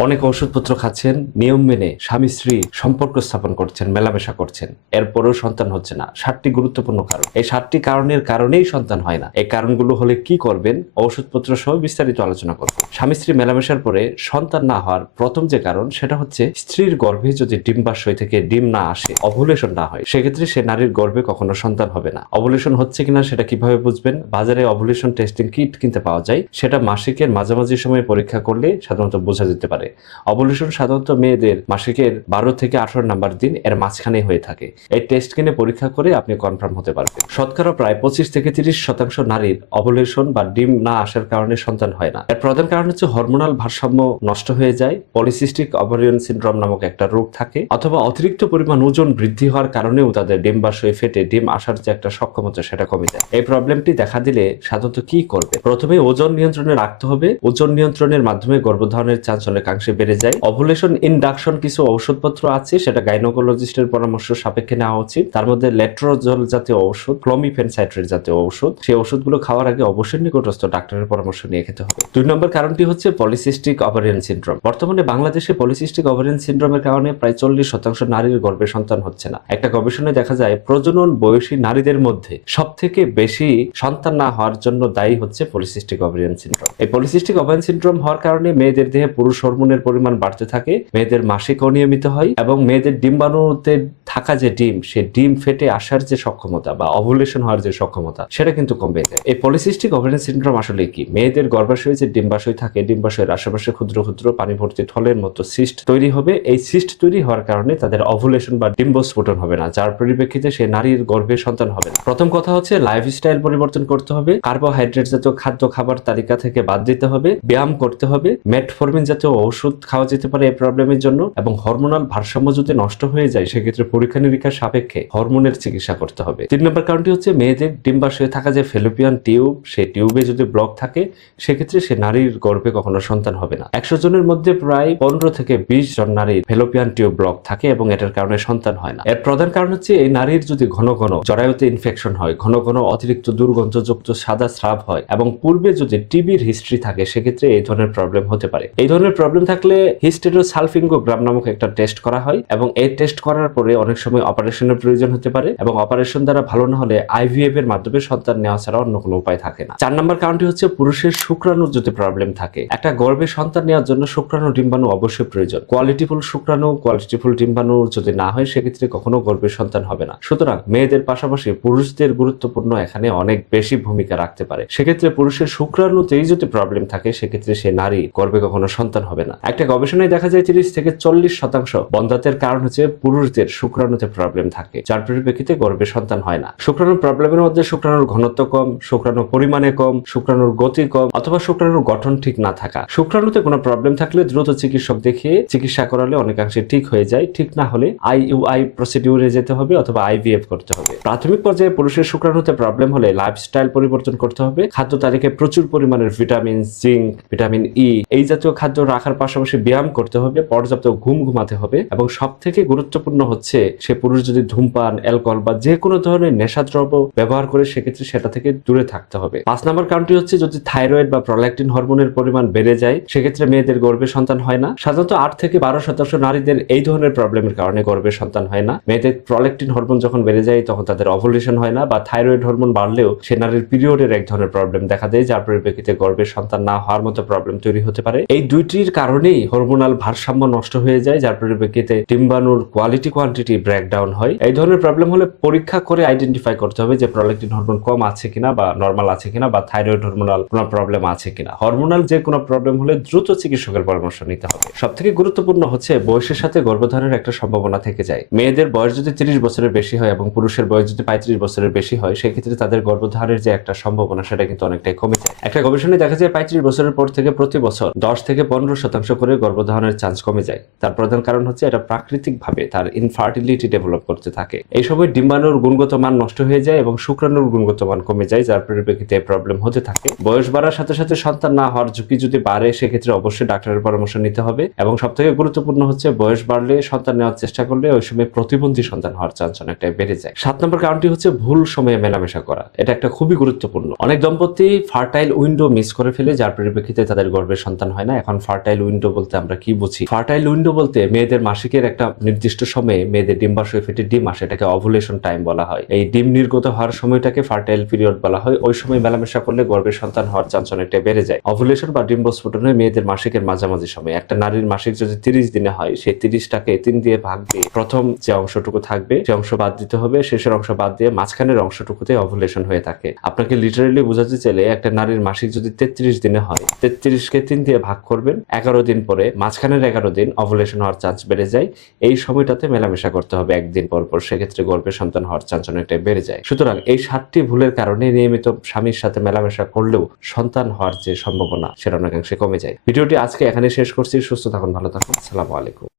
অনেক ওষুধপত্র খাচ্ছেন, নিয়ম মেনে স্বামী স্ত্রী সম্পর্ক স্থাপন করছেন, মেলামেশা করছেন। এরপরেও সন্তান হচ্ছে না। সাতটি গুরুত্বপূর্ণ কারণ। এই সাতটি কারণের কারণেই সন্তান হয় না। এই কারণগুলো হলে কি করবেন? ওষুধপত্র সহ বিস্তারিত আলোচনা করব। স্বামী স্ত্রী মেলামেশার পরে সন্তান না হওয়ার প্রথম যে কারণ, সেটা হচ্ছে স্ত্রীর গর্ভে যদি ডিম্বাশয় থেকে ডিম না আসে, অভুলেশন না হয়, সেক্ষেত্রে সে নারীর গর্ভে কখনো সন্তান হবে না। অভুলেশন হচ্ছে কিনা সেটা কীভাবে বুঝবেন? বাজারে অভুলেশন টেস্টিং কিট কিনতে পাওয়া যায়। সেটা মাসিকের মাঝামাঝি সময়ে পরীক্ষা করলে সাধারণত বোঝা যেতে পারে। অবলেশন সাধারণত মেয়েদের মাসিকের বারো থেকে আঠারো নাম্বার দিন এর মাঝখানে হয়ে থাকে। এই টেস্ট কিনে পরীক্ষা করে আপনি কনফার্ম হতে পারবেন। শতকরা প্রায় পঁচিশ থেকে তিরিশ শতাংশ নারীর অবলেশন বা ডিম না আসার কারণে সন্তান হয় না। এর প্রধান কারণ হচ্ছে হরমোনাল ভারসাম্য নষ্ট হয়ে যায় পলিসিস্টিক অভারিয়ান সিনড্রোম নামক একটা রোগ থাকে, অথবা অতিরিক্ত পরিমাণ ওজন বৃদ্ধি হওয়ার কারণেও তাদের ডিম ডিম্বাশয় ফেটে ডিম আসার যে একটা সক্ষমতা সেটা কমে যায়। এই প্রবলেমটি দেখা দিলে সাধারণত কি করবে? প্রথমে ওজন নিয়ন্ত্রণে রাখতে হবে। ওজন নিয়ন্ত্রণের মাধ্যমে গর্ভধারণের চান্স অনেকাংশে বেড়ে যায়। অভুলেশন ইন্ডাকশন কিছু ঔষধপত্র আছে, সেটা গাইনোকোলজিস্টের পরামর্শ সাপেক্ষে নেওয়া উচিত। তার মধ্যে লেট্রোজল জাতীয় ঔষধ ক্লোমিফেনসাইট্রেট জাতীয় ঔষধ, সেই ওষুধগুলো খাওয়ার আগে অবশ্যই নিকটস্থ ডাক্তারের পরামর্শ নিয়ে খেতে হবে। দুই নম্বর কারণটি হচ্ছে পলিসিস্টিক ওভারিয়ান সিনড্রোম বর্তমানে বাংলাদেশে পলিসিস্টিক ওভারিয়ান সিন্ড্রোমের কারণে প্রায় চল্লিশ শতাংশ নারীর গর্ভে সন্তান হচ্ছে না। একটা গবেষণায় দেখা যায়, প্রজনন বয়সী নারীদের মধ্যে সব থেকে বেশি সন্তান না হওয়ার জন্য দায়ী হচ্ছে পলিসিস্টিক ওভারিয়ান সিনড্রোম এই পলিসিস্টিক ওভারিয়ান সিন্ড্রোম হওয়ার কারণে মেয়েদের দেহে পুরুষ হরমোনের পরিমাণ বাড়তে থাকে, মেয়েদের মাসিক অনিয়মিত হয় এবং মেয়েদের ডিম্বাণুতে থাকা যে ডিম, সে ডিম ফেটে আসার যে সক্ষমতা বা অভুলেশন হওয়ার যে সক্ষমতা, সেটা কিন্তু কমে যায়। এই পলিসিস্টিক ওভারিয়ান সিনড্রোম আসলে কি? মেয়েদের গর্ভাশয়ে যে ডিম্বাশয় থাকে, ডিম্বাশয়ের আশেপাশে ক্ষুদ্র ক্ষুদ্র পানি ভর্তি থলের মতো সিস্ট তৈরি হবে। এই সিস্ট তৈরি হওয়ার কারণে তাদের অভুলেশন বা ডিম্বস্ফোটন হবে না, যার পরিপ্রেক্ষিতে সে নারীর গর্ভে সন্তান হবে না। প্রথম কথা হচ্ছে লাইফস্টাইল পরিবর্তন করতে হবে। কার্বোহাইড্রেট জাতীয় খাদ্য খাবার তালিকা থেকে বাদ দিতে হবে, ব্যায়াম করতে হবে মেটফরমিন জাতীয় ওষুধ খাওয়া যেতে পারে এই প্রবলেমের জন্য এবং হরমোনাল ভারসাম্য যদি নষ্ট হয়ে যায়, সেক্ষেত্রে পরীক্ষা নিরীক্ষার সাপেক্ষে হরমোনের চিকিৎসা করতে হবে। তিন নম্বর কারণটি হচ্ছে মেয়েদের ডিম্বাশয়ে থাকা যে ফেলোপিয়ান টিউব সেই টিউবে যদি ব্লক থাকে, সেক্ষেত্রে সে নারীর গর্ভে কখনো সন্তান হবে না। একশো জনের মধ্যে প্রায় পনেরো থেকে বিশ জন নারীর ফেলোপিয়ান টিউব ব্লক থাকে এবং এটার কারণে সন্তান হয় না। এর প্রধান কারণ হচ্ছে এই নারীর যদি ঘন ঘন জরায়ুতে ইনফেকশন হয়, ঘন ঘন অতিরিক্ত দুর্গন্ধযুক্ত সাদা স্রাব হয় এবং পূর্বে যদি টিবির হিস্ট্রি থাকে, সেক্ষেত্রে এই ধরনের প্রবলেম হতে পারে। এই ধরনের প্রবলেম থাকলে হিস্টেরো সালফিঙ্গোগ্রাম নামক একটা টেস্ট করা হয় এবং এই টেস্ট করার পরে অনেক সময় অপারেশনের প্রয়োজন হতে পারে এবং অপারেশন দ্বারা ভালো না হলে আইভিএফ এর মাধ্যমে সন্তান নেওয়া ছাড়া অন্য কোনো উপায় থাকে না। চার নম্বর কারণটি হচ্ছে পুরুষের শুক্রাণুর যদি প্রবলেম থাকে, একটা গর্ভে সন্তান নেওয়ার জন্য শুক্রাণু ডিম্বাণু অবশ্যই প্রয়োজন। কোয়ালিটিফুল শুক্রাণু কোয়ালিটিফুল ডিম্বাণু যদি না হয়, সেক্ষেত্রে কখনো গর্ভে সন্তান হবে না। সুতরাং মেয়েদের পাশাপাশি পুরুষদের গুরুত্বপূর্ণ এখানে অনেক বেশি ভূমিকা রাখতে পারে। সেক্ষেত্রে পুরুষের শুক্রাণুতেই যদি প্রবলেম থাকে, সেক্ষেত্রে সে নারী গর্ভে কখনো সন্তান হবে না। একটা গবেষণায় দেখা যায় তিরিশ থেকে চল্লিশ শতাংশ বন্ধাতের কারণ হচ্ছে পুরুষদের শুক্রাণুতে প্রবলেম থাকে, যার পরিপ্রেক্ষিতে গর্ভে সন্তান হয় না। শুক্রাণুর প্রবলেমের মধ্যে শুক্রাণুর ঘনত্ব কম, শুক্রাণু পরিমাণে কম, শুক্রাণুর গতি কম, অথবা শুক্রাণুর গঠন ঠিক না থাকা। শুক্রাণুতে কোনো প্রবলেম থাকলে দ্রুত চিকিৎসক দেখিয়ে চিকিৎসা করালে অনেকাংশে ঠিক হয়ে যায়, ঠিক না হলে আইইউআই প্রসিডিউরে যেতে হবে অথবা আইভিএফ করতে হবে। প্রাথমিক পর্যায়ে পুরুষের শুক্রাণুতে প্রবলেম হলে লাইফস্টাইল পরিবর্তন করতে হবে, খাদ্য তালিকায় প্রচুর পরিমাণের ভিটামিন জিঙ্ক ভিটামিন ই এই জাতীয় খাদ্য রাখার পাশাপাশি ব্যায়াম করতে হবে, পর্যাপ্ত ঘুম ঘুমাতে হবে এবং সব থেকে গুরুত্বপূর্ণ হচ্ছে সে পুরুষ যদি ধূমপান, অ্যালকোহল বা যে কোনো ধরনের নেশাদ্রব্য ব্যবহার করে সেক্ষেত্রে সেটা থেকে দূরে থাকতে হবে। পাঁচ নম্বর কারণটি হচ্ছে যদি থাইরয়েড বা প্রোল্যাকটিন হরমোনের পরিমাণ বেড়ে যায়, সেক্ষেত্রে মেয়েদের গর্ভে সন্তান হয় না। সাধারণত আট থেকে বারো শতাংশ নারীদের এই ধরনের প্রবলেমের কারণে গর্ভে সন্তান হয় না। মেয়েদের প্রোল্যাকটিন হরমোন যখন বেড়ে যায়, তখন তাদের অভলিউশন হয় না বা থাইরয়েড হরমোন বাড়লেও সে নারীর পিরিয়ডের এক ধরনের প্রবলেম দেখা দেয়, যার পরিপ্রেক্ষিতে গর্ভে সন্তান না হওয়ার মতো প্রবলেম তৈরি হতে পারে। এই দুইটির কারণেই হরমোনাল ভারসাম্য নষ্ট হয়ে যায়, যার পরিপ্রেক্ষিতে ডিম্বাণুর কোয়ালিটি কোয়ান্টিটি ব্রেকডাউন হয়। এই ধরনের প্রবলেম হলে পরীক্ষা করে আইডেন্টিফাই করতে হবে যে প্রোল্যাকটিন হরমোন কম আছে কিনা বা নর্মাল আছে কিনা বা থাইরয়েড হরমোনাল কোনো প্রবলেম আছে কিনা। হরমোনাল যে কোনো প্রবলেম হলে দ্রুত চিকিৎসকের পরামর্শ নিতে হবে। সব থেকে গুরুত্বপূর্ণ হচ্ছে বয়সের সাথে গর্ভধারণের একটা সম্ভাবনা থেকে যায়। মেয়েদের বয়স যদি তিরিশ বছরের বেশি হয় এবং পুরুষের বয়স যদি পঁয়ত্রিশ বছরের বেশি হয়, সেক্ষেত্রে তাদের গর্ভধারণের যে একটা সম্ভাবনা, সেটা কিন্তু অনেকটাই কমে যায়। একটা গবেষণায় দেখা যায় পঁয়ত্রিশ বছরের পর থেকে প্রতি বছর দশ থেকে পনেরো শতাংশ করে গর্ভধারণের চান্স কমে যায়। তার প্রধান কারণ হচ্ছে এটা প্রাকৃতিকভাবে তার ইনফার্টিলিটি ডেভেলপ করতে থাকে। এই সময় ডিম্বাণুর গুণগত মান নষ্ট হয়ে যায় এবং শুক্রাণুর গুণগত মান কমে যায়, যার পরিপ্রেক্ষিতে প্রবলেম হতে থাকে। বয়স বাড়ার সাথে সাথে সন্তান না হওয়ার ঝুঁকি যদি বাড়ে, সেক্ষেত্রে অবশ্যই ডাক্তারের পরামর্শ নিতে হবে এবং সব থেকে গুরুত্বপূর্ণ হচ্ছে বয়স বাড়লে সন্তান নেওয়ার চেষ্টা করলে ওই সময় প্রতিবন্ধী সন্তান হওয়ার চান্স অনেকটাই বেড়ে যায়। সাত নম্বর কারণটি হচ্ছে ভুল সময়ে মেলামেশা করা। এটা একটা খুবই গুরুত্বপূর্ণ। অনেক দম্পতি ফার্টাইল উইন্ডো মিস করে ফেলে, যার পরিপ্রেক্ষিতে তাদের গর্ভের সন্তান হয় না। এখন ফার্টাইল উইন্ডো বলতে আমরা কি বুঝি? ফার্টাইল উইন্ডো বলতে মেয়েদের মাসিকের একটা নির্দিষ্ট সময়ে মেয়েদের ডিম্বাশয় ফেটে ডিম আসে, এটাকে অভুলেশন টাইম বলা হয়। এই ডিম নির্গত হওয়ার সময়টাকে ফার্টাইল পিরিয়ড বলা হয়। ওই সময় মেলামেশা করলে গর্ভের সন্তান হওয়ার চান্স অনেকটা বেড়ে যায়। অভুলেশন বা ডিম্বস্ফোটন মেয়েদের মাসিকের মাঝামাঝি সময় একটা নারীর মাসিক যদি তিরিশ দিনে হয় সেই তিরিশটাকে তিন দিয়ে ভাগ দিয়ে প্রথম যে অংশটুকু থাকবে, সে অংশ বাদ দিতে হবে। শেষের অংশ বাদ দিয়ে মাঝখানের অংশটুকুতে অভুলেশন হয়ে থাকে। আপনাকে লিটারেলি বোঝাতে চাইলে একটা নারীর মাসিক যদি তেত্রিশ দিনে হয়, তেত্রিশকে তিন দিয়ে ভাগ করবেন। এগারো দিন পরে, মাঝখানের এগারো দিন অভুলেশন হওয়ার চান্স বেড়ে যায়। এই সময়টাতে মেলামেশা করতে হবে একদিন পর পর, সেক্ষেত্রে গর্ভে সন্তান হওয়ার চান্স অনেকটাই বেড়ে যায়। সুতরাং এই সাতটি ভুলের কারণে নিয়মিত স্বামীর সাথে মেলামেশা করলেও সন্তান হওয়ার যে সম্ভাবনা, সেটা অনেকাংশে কমে যায়। ভিডিওটি আজকে এখানে শেষ করছি। সুস্থ থাকুন, ভালো থাকুন। সালামু আলাইকুম।